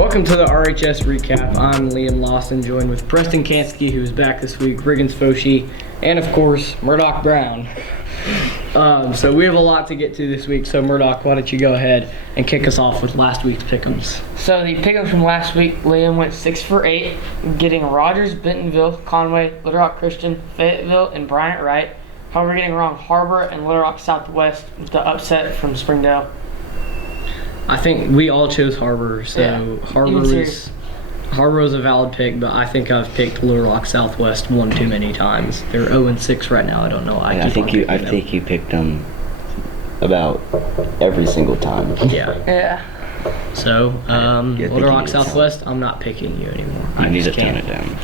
Welcome to the RHS Recap. I'm Liam Lawson, joined with Preston Kansky, who's back this week, Riggins Foshi, and of course, Murdoch Brown. So we have a lot to get to this week, so Murdoch, why don't you go ahead and kick us off with last week's pick'ems. So the pick'ems from last week, Liam went 6 for 8, getting Rogers, Bentonville, Conway, Little Rock Christian, Fayetteville, and Bryant Wright. However, getting wrong Harbor and Little Rock Southwest with the upset from Springdale. I think we all chose Harbor, so Yeah. Harbor was a valid pick, but I think I've picked Little Rock Southwest one too many times. They're 0-6 right now. I don't know why. I think you picked them about every single time. Yeah. Yeah. So Little Rock you Southwest, I'm not picking you anymore. I need to just tone can't. it down.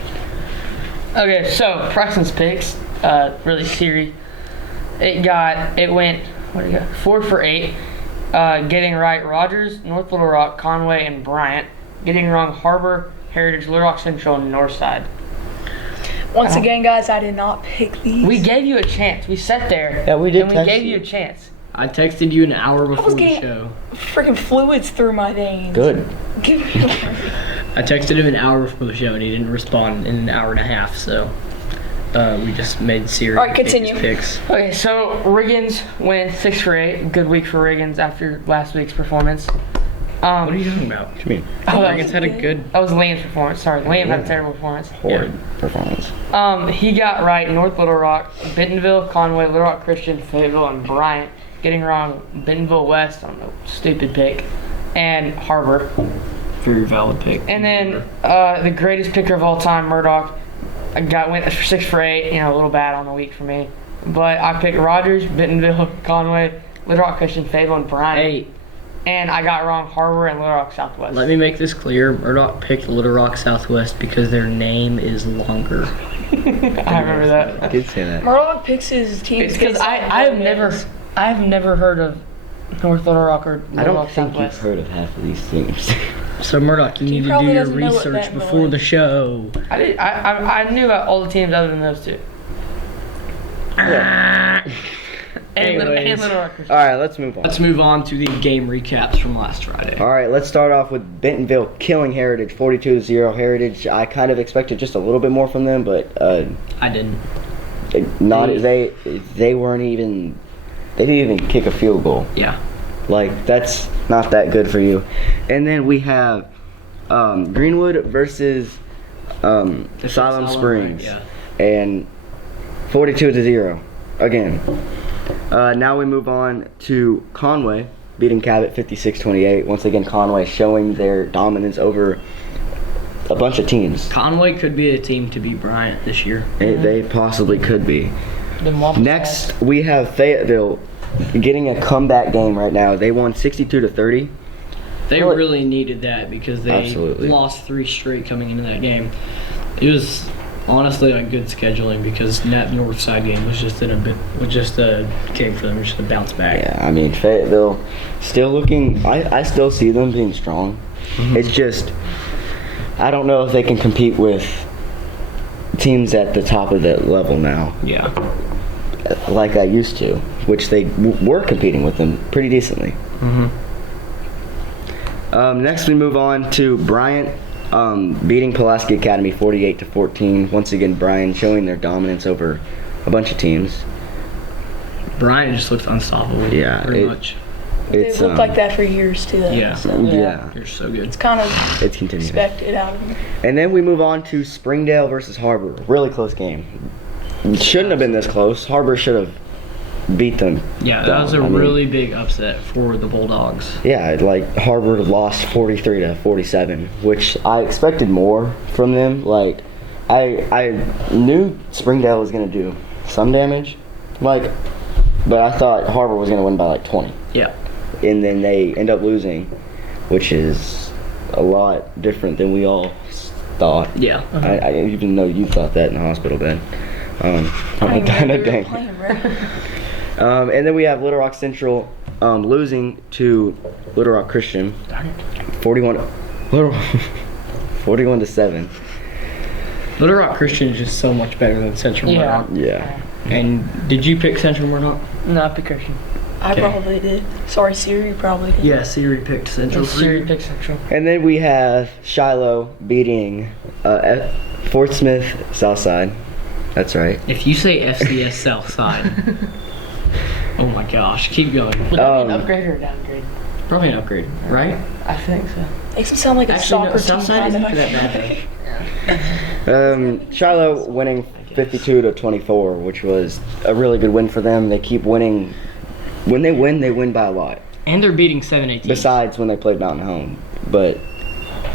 Okay, so Preston's picks, really serious. It went 4 for 8. Getting right Rogers, North Little Rock, Conway, and Bryant. Getting wrong Harbor, Heritage, Little Rock Central, and Northside. Once again, guys, I did not pick these. We gave you a chance. We sat there. Yeah, we did And we text gave you. you a chance. I texted you an hour before the getting- show. Freaking fluids through my veins. Good. Give me a break. I texted him an hour before the show, and he didn't respond in an hour and a half, so we just made Siri All right, pick his continue. picks. Okay, so Riggins went 6 for 8. Good week for Riggins after last week's performance. What are you talking about? What do you mean? Oh, that Riggins was, had a good... that was Liam's performance. Sorry, Liam had a terrible performance. Horrid performance. He got right North Little Rock, Bentonville, Conway, Little Rock Christian, Fayetteville, and Bryant. Getting wrong Bentonville West, I don't know, stupid pick, and Harbor. Very valid pick. And then the greatest picker of all time, Murdoch, went 6 for 8. You know, a little bad on the week for me, but I picked Rogers, Bentonville, Conway, Little Rock Christian, Fayetteville, and Bryant. Hey, And I got wrong Harbor and Little Rock Southwest. let me make this clear. Murdoch picked Little Rock Southwest because their name is longer. I remember that. I did say that. Murdoch picks his team It's because I have never heard of North Little Rock or I Little don't Rock think Southwest. you've heard of half of these teams. So Murdoch, you need to do probably your doesn't know what research that before means. the show. I knew about all the teams other than those two. And Anyways. Little Rock Christian. All right, let's move on. Let's move on to the game recaps from last Friday. All right, let's start off with Bentonville killing Heritage 42-0. Heritage, I kind of expected just a little bit more from them, but I didn't. they weren't even. They didn't even kick a field goal. Yeah. Like, that's not that good for you. And then we have Greenwood versus Salem Springs. Yeah. And 42-0 again. Now we move on to Conway beating Cabot 56-28. Once again, Conway showing their dominance over a bunch of teams. Conway could be a team to beat Bryant this year. They possibly could be. Then Waffle Next, we have Fayetteville getting a comeback game right now. They won 62-30. They Well, really needed that because they Absolutely. lost 3 straight coming into that game. It was honestly like good scheduling because that north side game was just a game for them, just to bounce back. Yeah, I mean, Fayetteville still looking, I still see them being strong. It's just, I don't know if they can compete with teams at the top of that level now, Yeah. like I used to, which they were competing with them pretty decently. Next, we move on to Bryant beating Pulaski Academy 48-14. Once again, Bryant showing their dominance over a bunch of teams. Bryant just looked unstoppable. Yeah, pretty much. They've looked like that for years, too. Though. Yeah. Yeah, They're so good. It's kind of it's continuing. expected out of them. And then we move on to Springdale versus Harbor. Really close game. It shouldn't have been this close. Harbor should have beat them. Yeah, that was a really big upset for the Bulldogs. Yeah, like Harbor lost 43-47, which I expected more from them. Like I knew Springdale was gonna do some damage, but I thought Harbor was gonna win by like 20. Yeah. And then they end up losing, which is a lot different than we all thought. Yeah. I even know you thought that in the hospital bed. I'm kind of dang. And then we have Little Rock Central losing to Little Rock Christian, 41-7. Little Rock Christian is just so much better than Central Yeah. Murdoch. Yeah. And did you pick Central Murdoch? No, I picked Christian. I Okay. probably did. Sorry, Siri probably did. Yeah, Siri picked Central. Siri pick Central. And then we have Shiloh beating Fort Smith Southside. That's right. If you say FCS Southside, oh my gosh, keep going. Would that be an upgrade or a downgrade? Probably an upgrade, right? I think so. Makes me sound like a Actually, no, soccer Southside team. isn't that bad. Shiloh winning 52-24, which was a really good win for them. They keep winning. When they win by a lot. And they're beating 7-8 teams. Besides when they played Mountain Home, but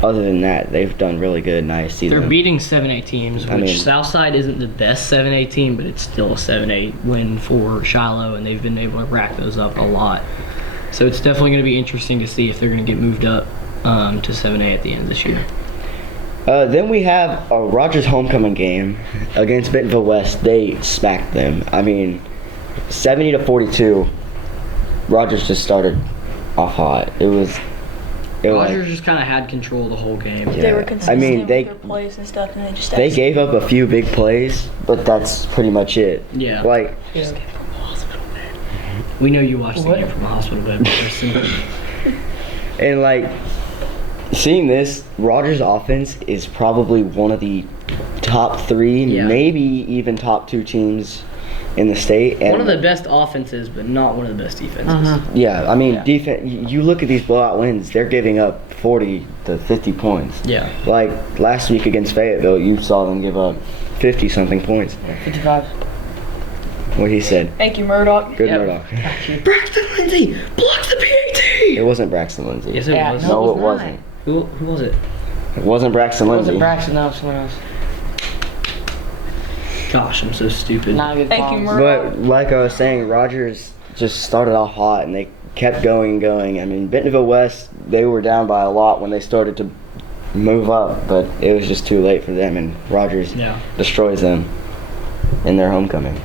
other than that, they've done really good. And I see They're them. beating 7-8 teams, which I mean- Southside isn't the best 7-8 team, but it's still a 7-8 win for Shiloh, and they've been able to rack those up a lot. So it's definitely going to be interesting to see if they're going to get moved up to 7-8 at the end of this year. Then we have a Rogers homecoming game against Bentonville West. They smacked them. I mean, 70-42. Rogers just started off hot. It was Rogers just kind of had control the whole game. Yeah. They were I consistent mean, with they- their plays and stuff, and they just they gave up a few big plays, but that's pretty much it. Yeah. Like, Yeah. We know you watched the What? game from a hospital bed, Preston. and like seeing this, Rogers' offense is probably one of the top 3, Yeah. maybe even top 2 teams in the state. And One of the best offenses, but not one of the best defenses. yeah, I mean, Yeah. defense. You look at these blowout wins; they're giving up 40 to 50 points. Yeah. Like last week against Fayetteville, you saw them give up 50 something points. 55. What he said. Thank you, Murdoch. Good Yep. Murdoch. Braxton Lindsay blocks the PAT. It wasn't Braxton Lindsay. Yes, it Yeah, was. no. No, it it was wasn't. Who was it? It wasn't Braxton It Lindsay. wasn't Braxton, no, someone else. Gosh, I'm so stupid. Not a good Thank you, balls. Murdoch. But like I was saying, Rogers just started off hot and they kept going and going. I mean, Bentonville West, they were down by a lot when they started to move up, but it was just too late for them, and Rogers Yeah. destroys them in their homecoming.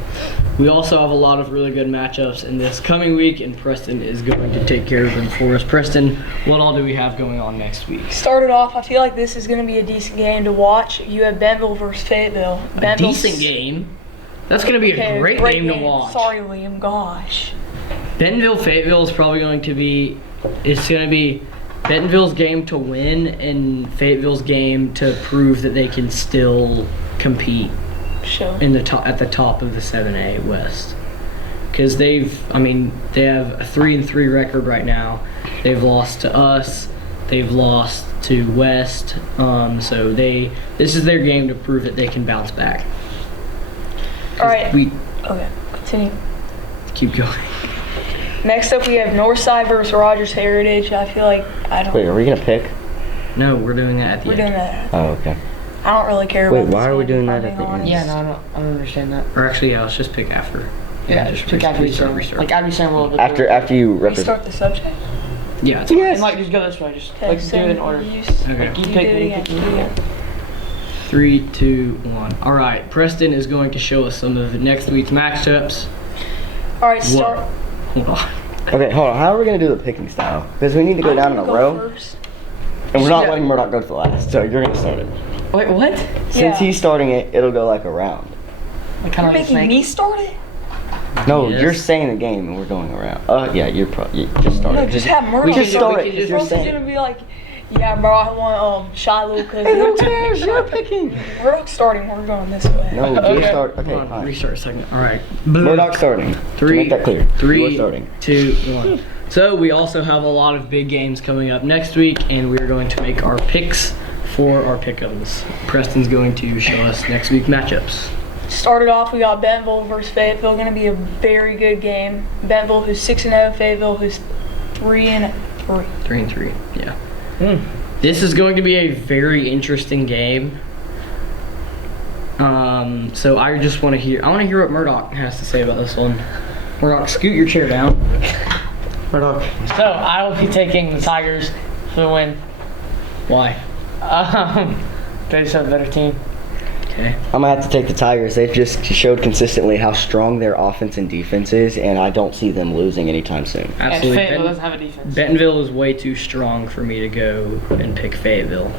We also have a lot of really good matchups in this coming week, and Preston is going to take care of them for us. Preston, what all do we have going on next week? Started off, I feel like this is going to be a decent game to watch. You have Bentonville versus Fayetteville. A Bentonville's- decent game. That's going to be Okay, a great game to watch. Sorry, Liam. Gosh. Bentonville Fayetteville is probably going to be. It's going to be Bentonville's game to win and Fayetteville's game to prove that they can still compete Show. in the top at the top of the 7A West. Because they have a 3-3 record right now. They've lost to us. They've lost to West. So this is their game to prove that they can bounce back. All right. We Okay. Continue. keep going. Next up, we have Northside versus Rogers Heritage. I feel like Wait, are we gonna pick? No, we're doing that at the we're end. doing that. Oh, okay. I don't really care Wait, about why this are we one, doing if that I'm at being the end? honest. Yeah, no, I don't understand that. Or actually, yeah, let's just pick after. Yeah, just pick after each other. restart. Like, I'd be saying a little bit. After you represent. Restart the subject. Yeah, it's And, like, just go this way. Just, Okay, like, so do it in order. you Okay. You do pick it me, again. pick me. Do it again. 3, 2, 1. All right, Preston is going to show us some of next week's matchups. All right, start. Hold on. Okay, hold on. How are we gonna do the picking style? Because we need to go I'm down in gonna a go row, first. and we're not Yeah. letting Murdoch go to the last. So you're gonna start it. Wait, what? Since Yeah. he's starting it, it'll go like a round. Like, kind You're of like a making snake. me start it? No, Yes. you're saying the game, and we're going around. Yeah, you're probably just start No, it. just have Murdoch just start it. just- You're Murdoch's saying. gonna be like, yeah, bro, I want Shiloh because Who cares? You're picking. Murdoch's starting. We're going this way. No, you Okay. start. Okay, Hold on, fine. restart a second. All right. Murdoch's starting. To 3, make that clear. You're 3, starting. 2, 1. So we also have a lot of big games coming up next week, and we're going to make our picks for our pick'ems. Preston's going to show us next week matchups. Started off, we got Bentonville versus Fayetteville. Going to be a very good game. Bentonville, who's 6-0, Fayetteville, who's 3-3. 3-3. Yeah. This is going to be a very interesting game. So I just want to hear. I want to hear what Murdoch has to say about this one. Murdoch, scoot your chair down. Murdoch. So, I will be taking the Tigers for the win. Why? They just have a better team. Okay. I'm gonna have to take the Tigers. They've just showed consistently how strong their offense and defense is, and I don't see them losing anytime soon. And Absolutely. Fayetteville doesn't have a defense. Bentonville is way too strong for me to go and pick Fayetteville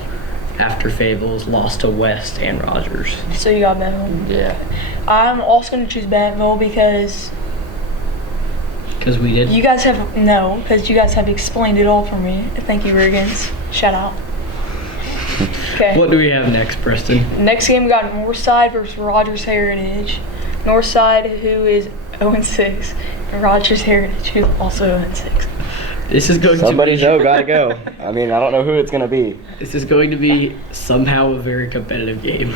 after Fayetteville's lost to West and Rogers. So you got Bentonville. Yeah. I'm also going to choose Bentonville because Because we did. You guys have because you guys have explained it all for me. Thank you, Riggins. Shout out. Okay. What do we have next, Preston? Next game we got Northside versus Rogers Heritage. Northside, who is 0-6, and Rogers Heritage, who is also 0-6. This is going Somebody's to be. gotta go. I mean, I don't know who it's gonna be. This is going to be somehow a very competitive game.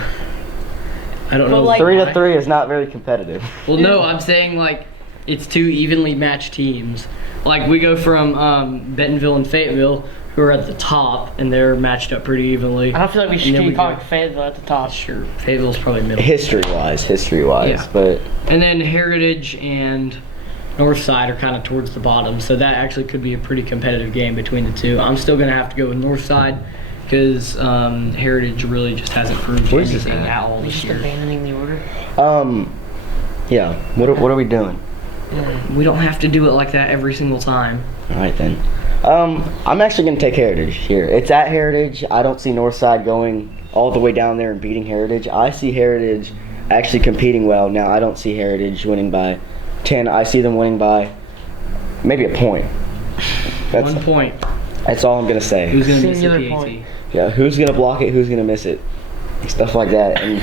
I don't know. Well, like- 3-3 is not very competitive. Well, no, I'm saying like it's two evenly matched teams. Like we go from Bentonville and Fayetteville, who are at the top, and they're matched up pretty evenly. I don't feel like we should And then keep we calling go- Fayetteville at the top. Sure, Fayetteville's probably middle. History-wise, Yeah. but And then Heritage and Northside are kind of towards the bottom, so that actually could be a pretty competitive game between the two. I'm still gonna have to go with Northside because Heritage really just hasn't proved Where's this anything at? at all Are we this just year. abandoning the order? yeah. What are we doing? We don't have to do it like that every single time. All right then. I'm actually gonna take Heritage here. It's at Heritage. I don't see Northside going all the way down there and beating Heritage. I see Heritage actually competing well. Now I don't see Heritage winning by 10. I see them winning by maybe a point. 1 point. That's all I'm gonna say. Who's gonna miss the Singular PAT? point. Yeah, who's gonna block it? Who's gonna miss it? Stuff like that. And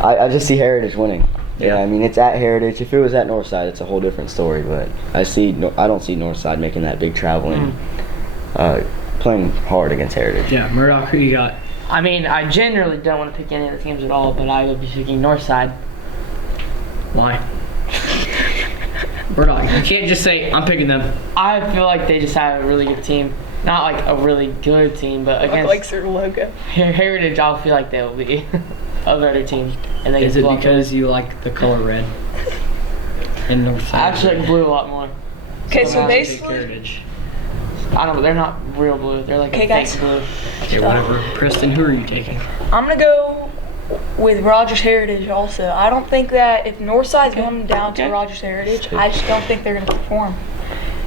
I just see Heritage winning. Yeah, I mean it's at Heritage. If it was at Northside, it's a whole different story. But I don't see Northside making that big travel and playing hard against Heritage. Yeah, Murdoch, who you got? I mean, I generally don't want to pick any of the teams at all, but I will be picking Northside. Why? Murdoch, you can't just say I'm picking them. I feel like they just have a really good team. Not like a really good team, but Look against like their logo. Heritage, I feel like they will be a better team. And they Is can it block because you like the color red? And Northside. I actually like blue a lot more. Okay, so I'll take basically, Heritage. I don't know, they're not real blue. They're like Okay, a guys. fake blue. Okay, whatever. Preston, who are you taking? I'm gonna go with Rogers Heritage also. I don't think that if Northside's going down to Okay. Rogers Heritage, I just don't think they're gonna perform.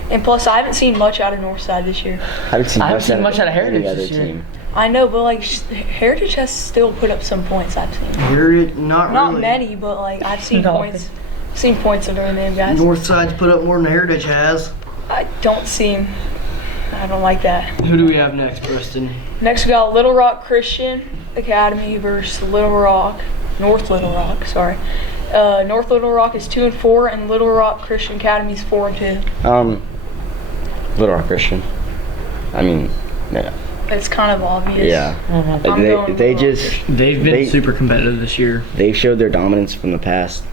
And plus, I haven't seen much out of Northside this year. I haven't seen much out of Heritage any other this year. team. I know, but like Heritage has still put up some points. I've seen. Heritage, not really. Not many, but like I've seen No. points. Seen points under them guys. Northside's put up more than Heritage has. I don't see. I don't like that. Who do we have next, Preston? Next, we got Little Rock Christian Academy versus North Little Rock. Sorry, North Little Rock is 2-4, and Little Rock Christian Academy is 4-2. Little Rock Christian. I mean, yeah. It's kind of obvious. Yeah. I'm They going Little Rock just They've been They- super competitive this year. they've showed their dominance from the past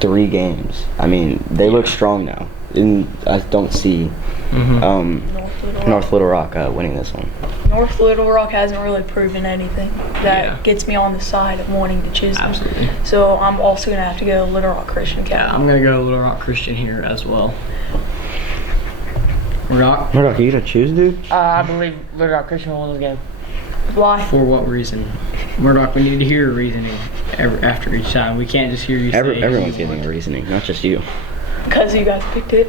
3 games. I mean, they look strong now. And I don't see North Little Rock winning this one. North Little Rock hasn't really proven anything that Yeah. gets me on the side of wanting to choose them. Absolutely. So I'm also gonna have to go Little Rock Christian Yeah, Academy. I'm gonna go Little Rock Christian here as well. Murdoch, Murdoch, are you gonna choose, dude? I believe Little Rock Christian will win this game. Why? for what reason? Murdoch, we need to hear your reasoning after each time. We can't just hear you say Everyone's you giving want. a reasoning, not just you. Because you guys picked it.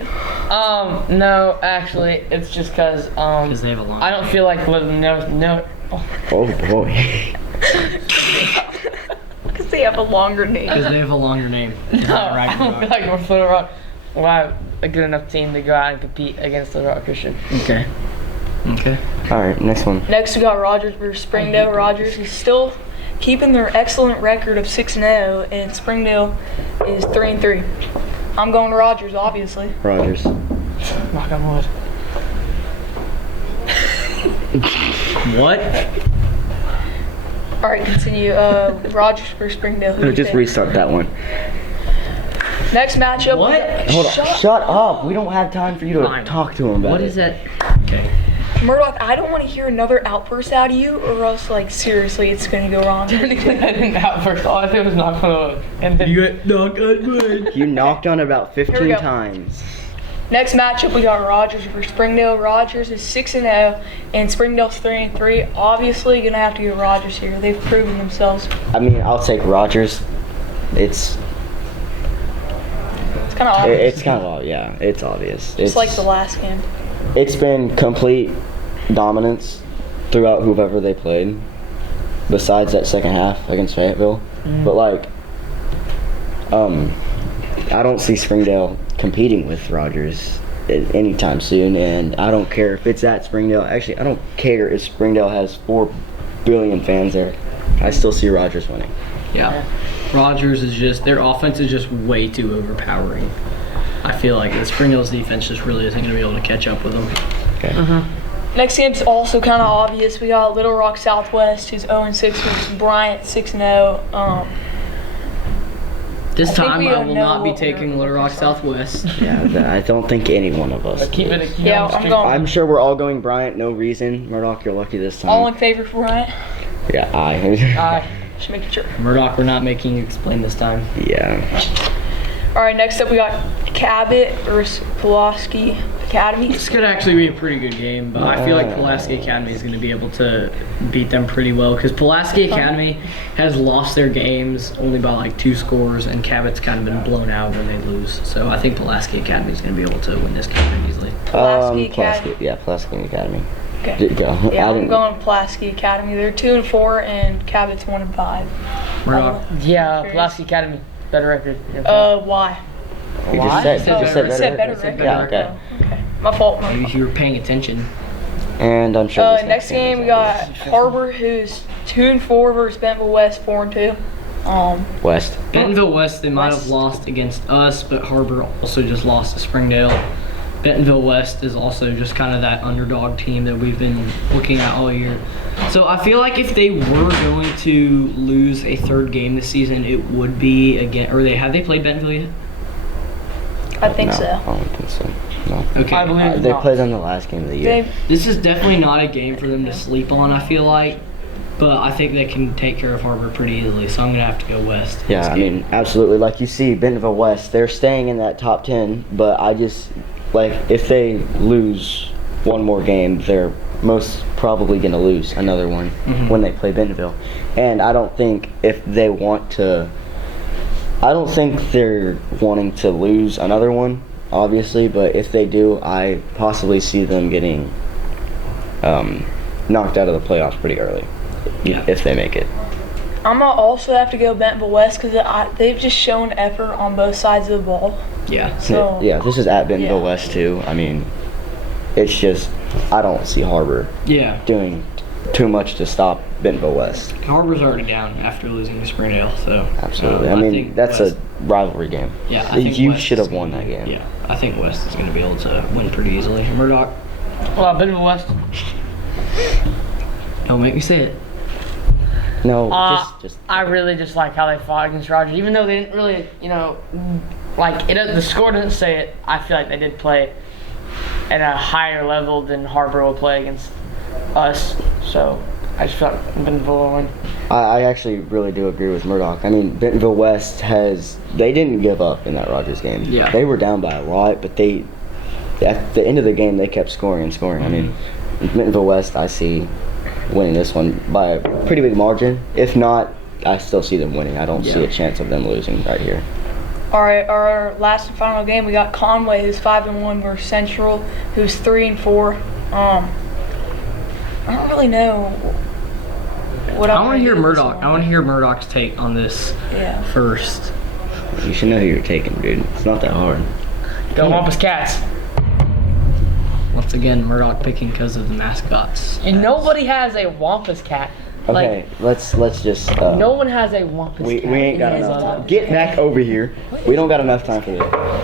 No, actually, it's just because Because they have a long. I don't feel like no. Oh boy. Because they have a longer name. Because they have a longer name. No, Right, I don't feel Murdoch. like North Little Rock will have a good enough team to go out and compete against Little Rock Christian. Okay. Okay. All right, next one. Next, we got Rogers versus Springdale. Rogers is still keeping their excellent record of 6-0, and Springdale is 3-3. I'm going Rogers, obviously. Rogers. Knock on wood. What? All right, continue. Rogers versus Springdale. Who do you Just think? restart that one. Next matchup. What? Hold on. Shut up. We don't have time for you to Fine. talk to him about What it. is that? Okay. Murdoch, I don't want to hear another outburst out of you, or else, like, seriously, it's going to go wrong. Technically, I didn't out first. All I did was knock on wood. And then You got knocked on wood. You knocked on about Here we 15 go. times. Next matchup, we got Rogers versus Springdale. Rogers is 6-0, and Springdale's 3-3. Obviously, going to have to go Rogers here. They've proven themselves. I mean, I'll take Rogers. It's It's kind of obvious. it's kind of yeah, it's obvious. Just like the last game. It's been complete dominance throughout whoever they played, besides that second half against Fayetteville. But like, I don't see Springdale competing with Rogers anytime soon, and I don't care if it's at Springdale. Actually, I don't care if Springdale has 4 billion fans there. I still see Rogers winning. Yeah. Rogers is just, their offense is just way too overpowering. I feel like the Springdale's defense just really isn't going to be able to catch up with them. Okay. Next game's also kind of obvious. We got Little Rock Southwest, who's 0-6 versus Bryant, 6-0. This I think time we I don't will know not be what we're taking Little Rock focused on. Southwest. Yeah, I don't think any one of us. Keep it. is. Yeah, I'm going. I'm sure we're all going Bryant. No reason. Murdoch, you're lucky this time. All in favor for Bryant? Yeah, I. Just making sure. Murdoch, we're not making you explain this time. Yeah. All right, next up we got Cabot versus Pulaski Academy. This could actually be a pretty good game, but I feel like Pulaski Academy is going to be able to beat them pretty well because Pulaski Academy has lost their games only by like 2 scores, and Cabot's kind of been blown out when they lose. So I think Pulaski Academy is going to be able to win this game pretty easily. Pulaski Academy. Pulaski, yeah, Pulaski Academy. Okay. Go. Yeah, I I'm didn't. going Pulaski Academy. They're 2-4, and Cabot's 1-5. Murdoch, Yeah, Pulaski Academy, better record. Why? You Why? just said, I said better said record. better Yeah, okay. Okay. My fault. maybe you were paying attention. And I'm sure. this Next game we got Harbor, who's 2-4 versus Bentonville West, 4-2. West. Bentonville West, they might have West. lost against us, but Harbor also just lost to Springdale. Bentonville West is also just kind of that underdog team that we've been looking at all year. So I feel like if they were going to lose a 3rd game this season, it would be again. Or have they played Bentonville yet? I think No, so. I don't think so. No. Okay. I believe They not. played them the last game of the year. They, This is definitely not a game for them to sleep on, I feel like. But I think they can take care of Harbor pretty easily, so I'm going to have to go West. Yeah, this I game. mean, absolutely. Like you see, Bentonville West, they're staying in that top 10, but I just, like, if they lose one more game, they're most probably going to lose another one when they play Bentonville. And I don't think if they want to, I don't think they're wanting to lose another one, obviously, but if they do, I possibly see them getting knocked out of the playoffs pretty early. Yeah. If they make it. I'm gonna also have to go Bentonville West because they've just shown effort on both sides of the ball. Yeah. So Yeah, this is at Bentonville yeah. West too. I mean, it's just I don't see Harbor Yeah. doing too much to stop Bentonville West. Harbor's already down after losing to Springdale, so. Absolutely. I I mean, think that's West- a rivalry game. Yeah, I think You West should have is won gonna that game. Yeah, I think West is going to be able to win pretty easily. Murdoch, Well, Bentonville West. don't make me say it. No, just I really just like how they fought against Rogers, even though they didn't really, like the score doesn't say it. I feel like they did play at a higher level than Harbor will play against us. So I just feel like Bentonville will win. I actually really do agree with Murdoch. I mean, Bentonville West they didn't give up in that Rogers game. Yeah. They were down by a lot, but at the end of the game, they kept scoring and scoring. I mean, Bentonville West, I see winning this one by a pretty big margin. If not, I still see them winning. I don't see a chance of them losing right here. All right, our last and final game, we got Conway, who's 5-1 versus Central, who's 3-4. I don't really know what I want to hear Murdoch. I want to hear Murdoch's take on this Yeah. first. You should know who you're taking, dude. It's not that hard. Go Wampus Cats. Once again, Murdoch picking because of the mascots. And nobody has a Wampus Cat. Okay, let's just. No one has a Wampus We Cat. ain't got in enough his time. life. Get back over here. We don't got enough time for this.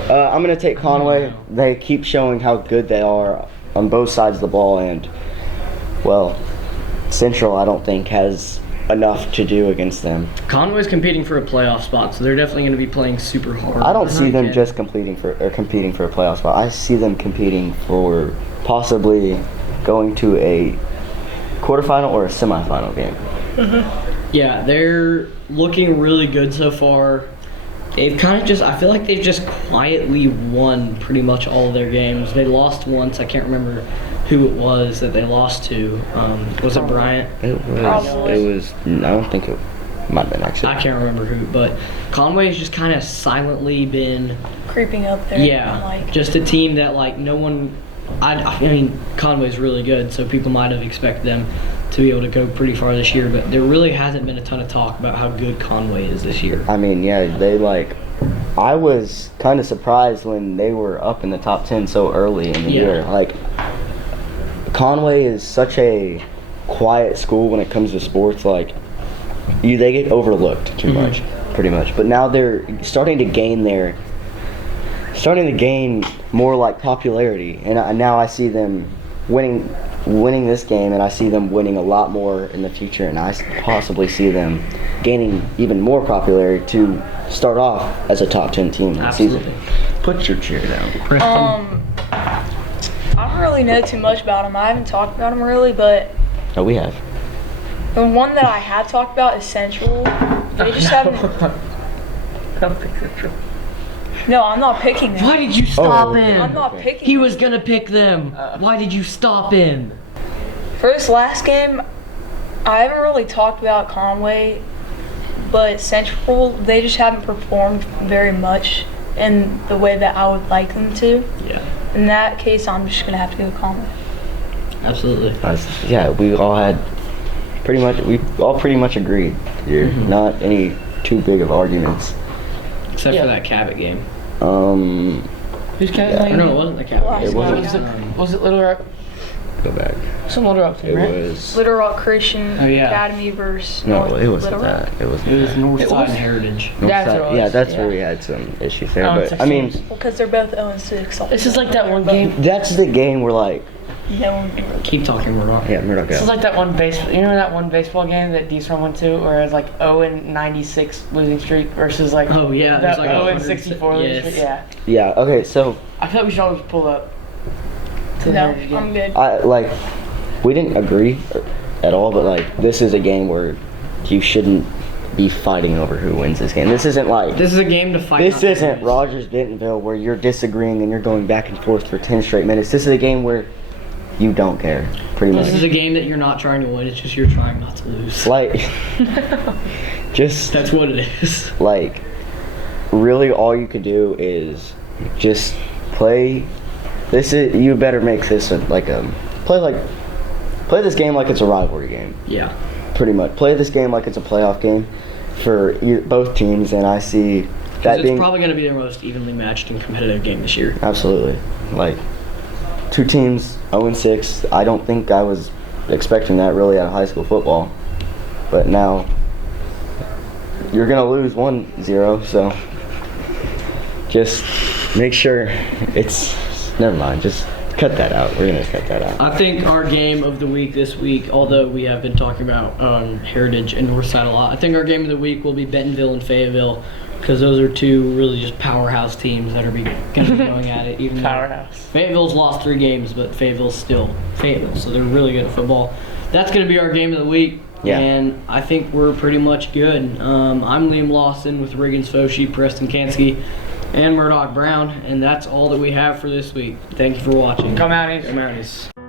I'm gonna take Conway. They keep showing how good they are on both sides of the ball, and well, Central I don't think has enough to do against them. Conway's competing for a playoff spot, so they're definitely going to be playing super hard. I don't see them Okay. just competing for a playoff spot. I see them competing for possibly going to a quarterfinal or a semifinal game. Yeah, they're looking really good so far. They've kind of I feel like they've just quietly won pretty much all of their games. They lost once, I can't remember who it was that they lost to. Was it Bryant? Probably. It was. I don't think it might have been actually. I can't remember who, but Conway's just kind of silently been, Creeping up there. yeah, Like, just a team that like no one. I mean, Conway's really good, so people might have expected them to be able to go pretty far this year, but there really hasn't been a ton of talk about how good Conway is this year. I mean, yeah, they like I was kind of surprised when they were up in the top 10 so early in the year. Like, Conway is such a quiet school when it comes to sports. Like, they get overlooked too much, pretty much. But now they're starting to gain more like popularity, and now I see them winning this game, and I see them winning a lot more in the future, and I possibly see them gaining even more popularity to start off as a top 10 team in the season. Put your chair down. I don't really know too much about them. I haven't talked about them really, but Oh, we have. the one that I have talked about is Central. They just haven't. Don't pick Central. No, I'm not picking them. Why did you stop okay. him? I'm not picking. He them. was gonna pick them. Why did you stop him? For this last game, I haven't really talked about Conway, but Central, they just haven't performed very much in the way that I would like them to. Yeah, In that case, I'm just gonna have to go Conway. absolutely. Yeah, we all pretty much agreed here. Not any too big of arguments. Except for that Cabot game. Who's Yeah. Cabot? No, it wasn't the Cabot game. It wasn't. Was it Little Rock? Go back. Some Little Rock team, It right? was. Little Rock Christian Oh, yeah. Academy versus No, North it wasn't Little Rock. that. It wasn't It was that. Northside was- Heritage. That's what it was, Yeah, that's yeah. where we had some issues there. Oh, But I mean, Well, because they're both 0-6. This is like that one game. that's the game where like, No one can really. Keep talking, Murdoch. yeah, Murdoch. This is like that one baseball. You remember that one baseball game that D-Storm went to, where it was like 0-96 losing streak versus like Oh yeah, that there's like 0-64 losing Yes. streak. Yeah, Yeah. Okay. So I feel like we should always pull up. To the No, Heritage game. I'm good. we didn't agree at all, but like this is a game where you shouldn't be fighting over who wins this game. This isn't like. This is a game to fight. This not to isn't lose. Rogers Dentonville where you're disagreeing and you're going back and forth for 10 straight minutes. This is a game where you don't care, pretty much. This is a game that you're not trying to win. It's just you're trying not to lose. Like, just That's what it is. like, really all you could do is just play. You better make this play this game like it's a rivalry game. Yeah. Pretty much. Play this game like it's a playoff game for both teams, and I see that Because it's being probably going to be their most evenly matched and competitive game this year. absolutely like two teams 0-6. I don't think I was expecting that really out of high school football, but now you're gonna lose 1-0. So just make sure it's. Never mind. Just cut that out. We're gonna cut that out. I think our game of the week this week, although we have been talking about Heritage and Northside a lot, I think our game of the week will be Bentonville and Fayetteville, because those are two really just powerhouse teams that are going to be going at it. Even though Powerhouse. Fayetteville's lost 3 games, but Fayetteville's still Fayetteville, so they're really good at football. That's going to be our game of the week, Yeah. and I think we're pretty much good. I'm Liam Lawson with Riggins, Foshi, Preston Kansky, and Murdoch Brown, and that's all that we have for this week. Thank you for watching. Come out, Come out.